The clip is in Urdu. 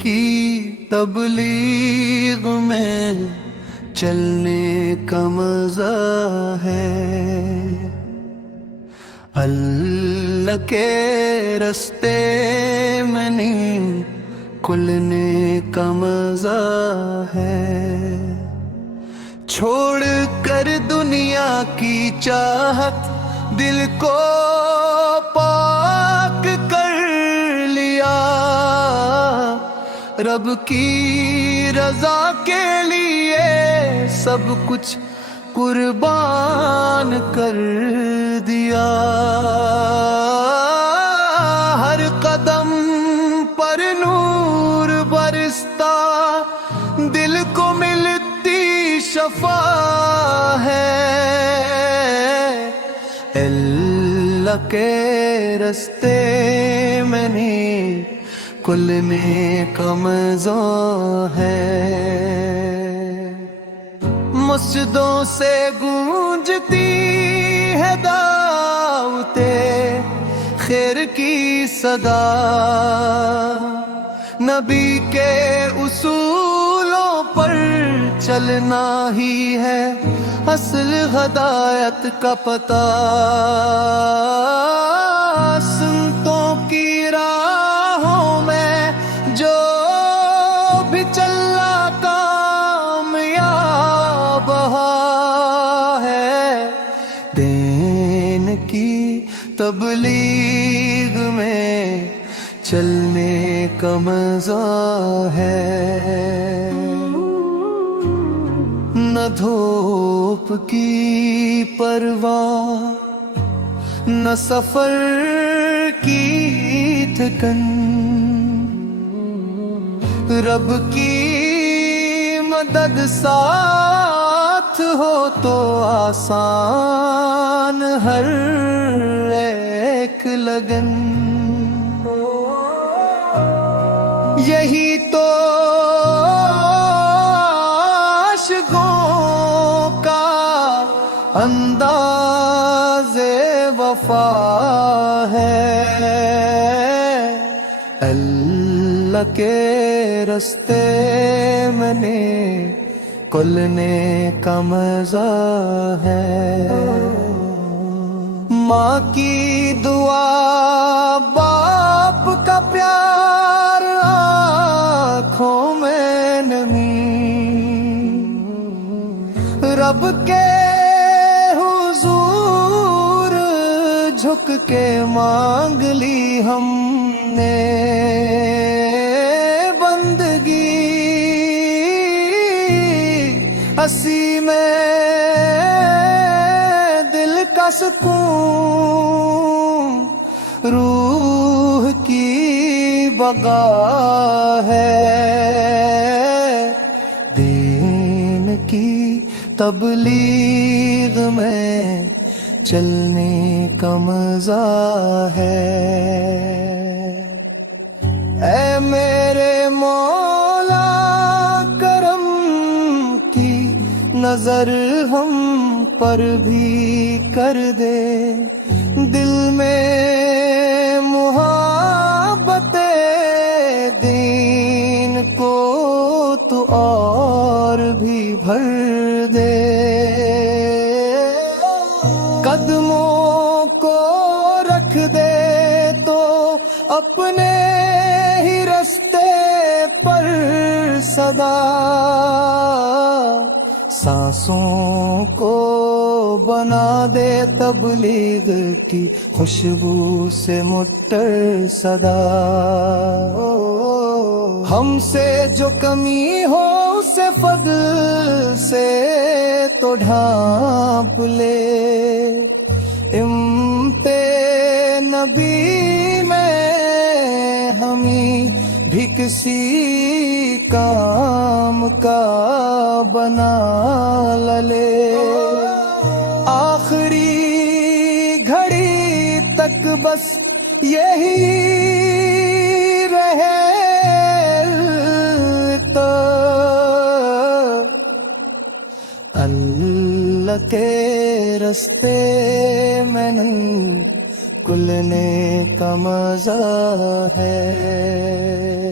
کی تبلیغ میں چلنے کا مزہ ہے، اللہ کے رستے میں نہیں کھلنے کا مزہ ہے۔ چھوڑ کر دنیا کی چاہت دل کو پاک کر لیا، رب کی رضا کے لیے سب کچھ قربان کر دیا۔ ہر قدم پر نور برستا دل کو ملتی شفا ہے، اللہ کے رستے میں نہیں کھلنے کا مزہ ہے۔ مسجدوں سے گونجتی ہے دعوت خیر کی صدا، نبی کے اصولوں پر چلنا ہی ہے اصل ہدایت کا پتہ۔ سنتوں کی راہوں میں جو بھی چلا کامیاب ہے، دین کی تبلیغ میں چلنے کا مزہ ہے۔ نہ دھوپ کی پرواہ نہ سفر کی تھکن، رب کی مدد ساتھ ہو تو آسان ہر ایک لگن۔ یہی تو عاشقوں کا انداز وفا ہے، اللہ کے رستے میں نے کھلنے کا مزہ ہے۔ ماں کی دعا، باپ کا پیار، آنکھوں میں نمی، رب کے حضور جھک کے مانگ لی ہم نے بندگی، اسی میں دل کا سکون، روح کی بقا ہے، دین کی تبلیغ میں چلنے کا مزہ ہے۔ اے میرے مولا کرم کی نظر ہم پر بھی کر دے، دل میں محبت دین کو تو اور بھی بھر دے، قدموں کو رکھ دے تو اپنے ہی رستے پر صدا، سانسوں کو بنا دے تبلیغ کی خوشبو سے معطر صدا۔ ہم سے جو کمی ہو اسے فضل سے تو ڈھانپ لے، امتے نبی میں ہمیں بھی کسی کام کا بنا لے، آخری گھڑی تک بس یہی رہے تو، اللہ کے رستے میں کھلنے کا مزہ ہے۔